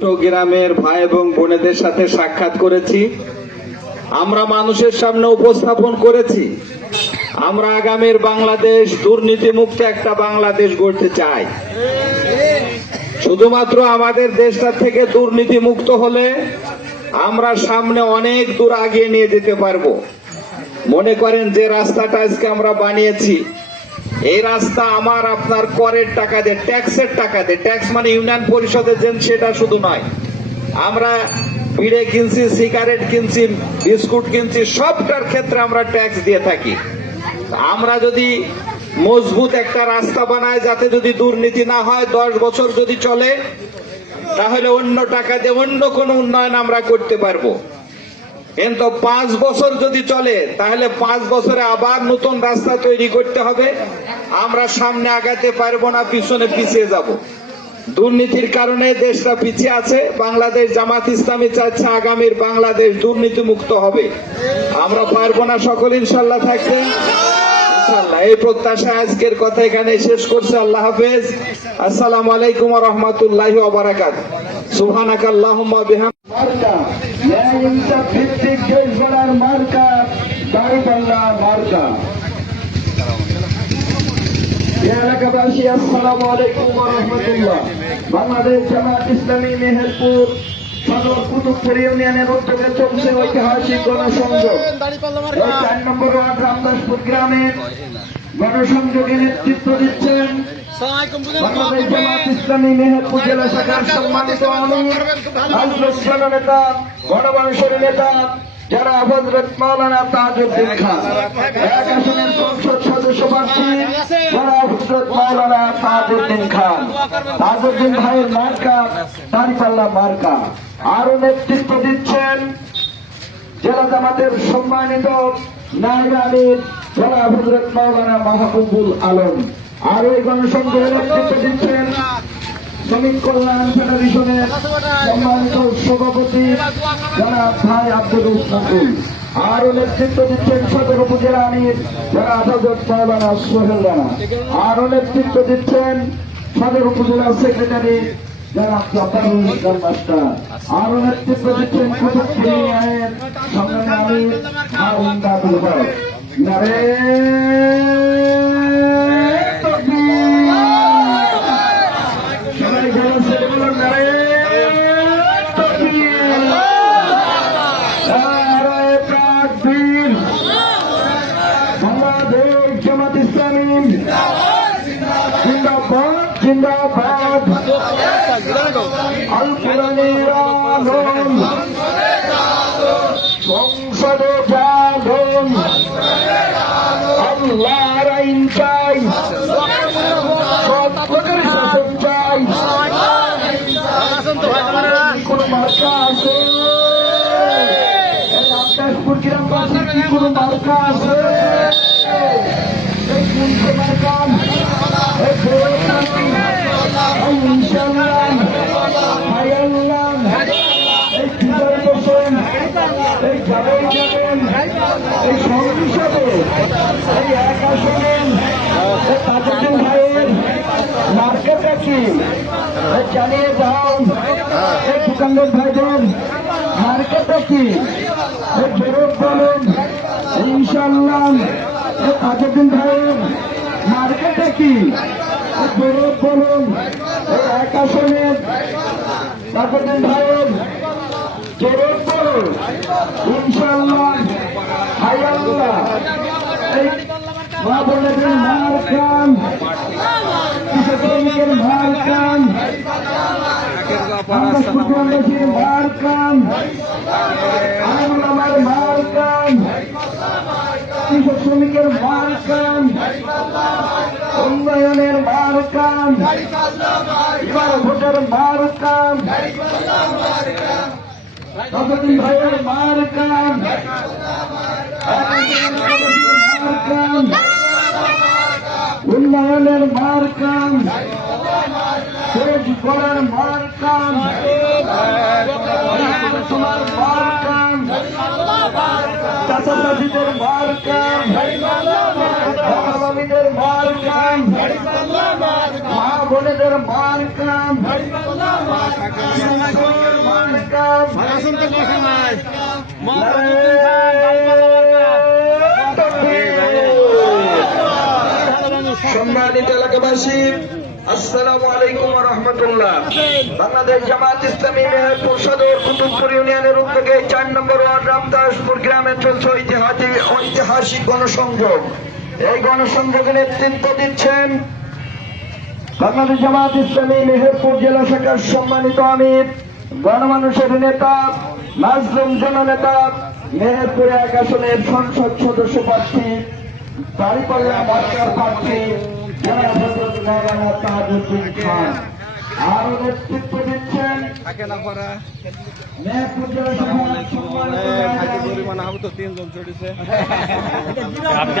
গ্রামের ভাই এবং বোনেদের সাথে সাক্ষাৎ করেছি। আমরা মানুষের সামনে উপস্থাপন করেছি। আমরা আগামীর বাংলাদেশ দুর্নীতিমুক্ত একটা বাংলাদেশ গড়তে চাই। শুধুমাত্র আমাদের দেশটা থেকে দুর্নীতি মুক্ত হলে আমরা সামনে অনেক দূর আগিয়ে নিয়ে যেতে পারব। মনে করেন যে রাস্তাটা আজকে আমরা বানিয়েছি। এই রাস্তা আমার, আপনার করের টাকা দিয়ে, ট্যাক্সের টাকা দিয়ে। ট্যাক্স মানে ইউনিয়ন পরিষদের যেন সেটা শুধু নয়। আমরা বিড়ে কিনছি, সিগারেট কিনছি, বিস্কুট কিনছি, সবটার ক্ষেত্রে আমরা ট্যাক্স দিয়ে থাকি। আমরা যদি মজবুত একটা রাস্তা বানায় যাতে যদি দুর্নীতি না হয়, দশ বছর যদি চলে, তাহলে অন্য টাকা দিয়ে অন্য কোনো উন্নয়ন আমরা করতে পারব। কিন্তু পাঁচ বছর যদি চলে, তাহলে পাঁচ বছরে আবার নতুন রাস্তা তৈরি করতে হবে। আমরা সামনে আগাতে পারব না, পিছনে পিছিয়ে যাব। দুর্নীতির কারণে দেশটা পিছিয়ে আছে, বাংলাদেশ জামাত ইসলামী চাচ্ছে আগামীর বাংলাদেশ দুর্নীতি মুক্ত হবে। আমরা পারব না সকল, ইনশাল্লাহ থাকতে ইনশাল্লাহ, এই প্রত্যাশা আজকের কথা এখানে শেষ করছে। আল্লাহ হাফেজ। আসসালামু আলাইকুম রহমতুল্লাহ ওবরাকাত সুবহানাক আল্লাহুম্মা বিহাম এলাকাবাসী, আসসালামু আলাইকুম ওয়া বাংলাদেশ জামাত ইসলামী মেহেরপুর সদর কুতুবপুর ইউনিয়নের উদ্যোগে চলছে ঐতিহাসিক গণসংযোগ। চার নম্বর ওয়ার্ড রামদাসপুর গ্রামের গণসংযোগে নেতৃত্ব দিচ্ছেন বাংলাদেশ জামাত ইসলামী মেহেরপুর জেলা শাখার সম্মানিত আমির নেতা গণমানুষের নেতা যারা হজরত মাওলানা তাজউদ্দিন খান। এক আসনের সংসদ সদস্য প্রার্থী যারা হজরত মাওলানা তাজউদ্দিন খান। তাজউদ্দিন ভাইয়ের মার্কা দাঁড়িপাল্লা মার্কা। আরও নেতৃত্ব দিচ্ছেন জেলা জামাতের সম্মানিত নাইব আমির জেলা হজরত মাওলানা মাহবুবুল আলম। আর এই গণসংঘের নেতৃত্ব দিচ্ছেন শ্রমিক কল্যাণ ফেডারেশনের সম্মানিত সভাপতি যারা ভাই আব্দুল ইসলাম আরও নেতৃত্ব দিচ্ছেন সদর উপজেলা আমির যারা হজরত মাওলানা সোহেল রানা। আরও নেতৃত্ব দিচ্ছেন সদর উপজেলা সেক্রেটারি যারা জব্বারুল ইসলাম মাস্টার। আরও নেতৃত্ব দিচ্ছেন কুতুবপুর ইউনিয়নের সংগ্রামী আমির হারুন বাবুল হক নারে বাংলাদেশ জামাত ইসলামী। জিন্দাবাদ জিন্দাবাদ। আল কোরআনের আলম সংসদে মার্কা আছে? এই সংসদে এই এক আসনে এই তাজুদ্দিন ভাইয়ের মার্কেটটা কি এই যাও এই দোকানদার ভাইদের মার্কেটটা কি ফেরত বলুন ইনশাল্লাহ তাজুদ্দিন ভাইয়ের মার্কেটটা কি? ফেরত বলুন এক আসনের তাজুদ্দিন ভাইয়ের ফেরত বলুন ইনশাল্লাহ এই মা বোনেদের মার কৃষক মার কান আমার কৃষক শ্রমিকের মার কান উন্নয়নের মার এবার ভোটের মার কান নবদিন ভাইয়ের মার কান উন্নয়নের মার কান শেষ করার মার কান তোমার মার কান চাচাচাজিদের মার কান বাবাদের মার কান মা বোনেদের মার সম্মানিত এলাকাবাসী আসসালামু আলাইকুম রহমতুল্লাহ। বাংলাদেশ জামাত ইসলামী মেহেরপুর সদর কুতুবপুর ইউনিয়নের উদ্যোগে নম্বর ওয়ার্ড রামদাসপুর গ্রামে চলছে ঐতিহাসিক গণসংযোগ। এই গণসংযোগে নেতৃত্ব দিচ্ছেন বাংলাদেশ জামাত ইসলামী মেহেরপুর জেলা শাখার সম্মানিত আমির, গণমানুষের নেতা নাজরুম জননেতা, মেহেরপুর এক আসনের সংসদ সদস্য প্রার্থী দাঁড়িপাল্লা বাচ্চার প্রার্থী খান আরও নেতৃত্ব দিচ্ছেন মেহেরপুর জেলা শাখার সম্মানিত আপনি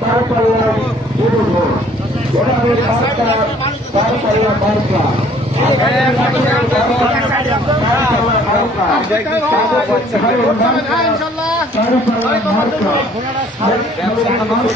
আলম আরও নেতৃত্ব দিচ্ছেন সেক্রেটারি জনাব হারুন আব্দুল হাটা জিন্দাবাদ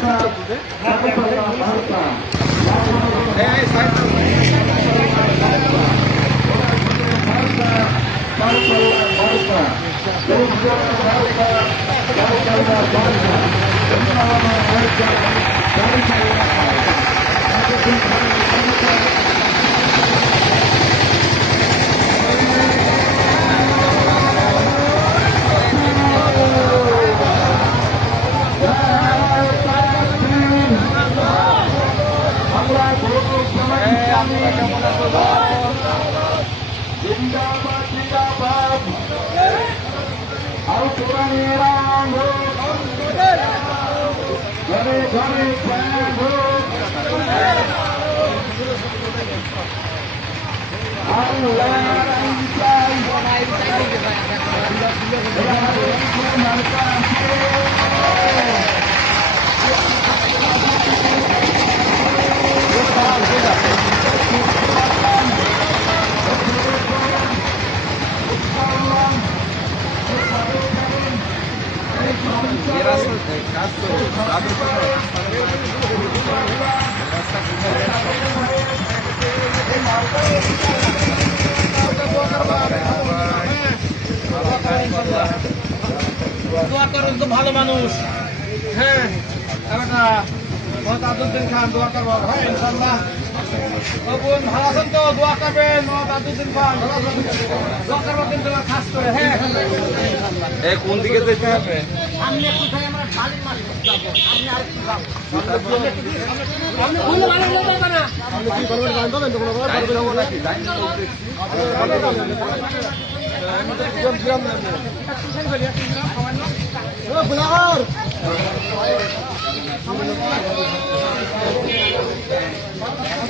Allah দোয়া করেন তো ভালো মানুষ। হ্যাঁ খান দোয়া করব। হ্যাঁ ইনশাল্লাহ। ভালো আছেন তো দোয়া করবেন? দোয়া করবেন কিন্তু খাস করে হ্যাঁ কোন দিকে যেতে হবে একটু আমরা বালির যাব আপনি আর একটু যাব আপনি ভুল মানে যাবে না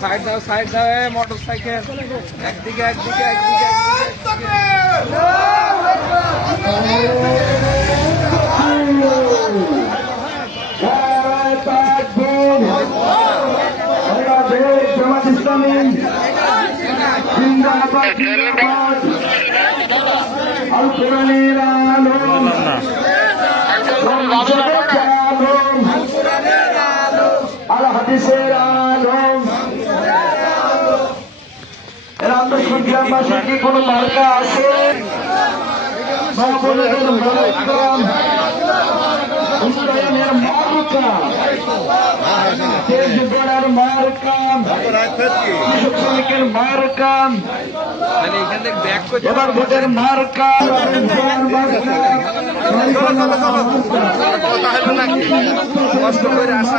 সাইড দাও সাইড দাও এ মোটর সাইকেল একদিকে একদিকে একদিকে জিন্দাবাদ জিন্দাবাদ আল কোরআনের গ্রামবাসী কি কোনো মার্কা আছে? মার্কা। দেশ গড়ার মার্কা। কৃষক শ্রমিকের মার্কা। এবার ভোটের মার্কা। কষ্ট করে আসা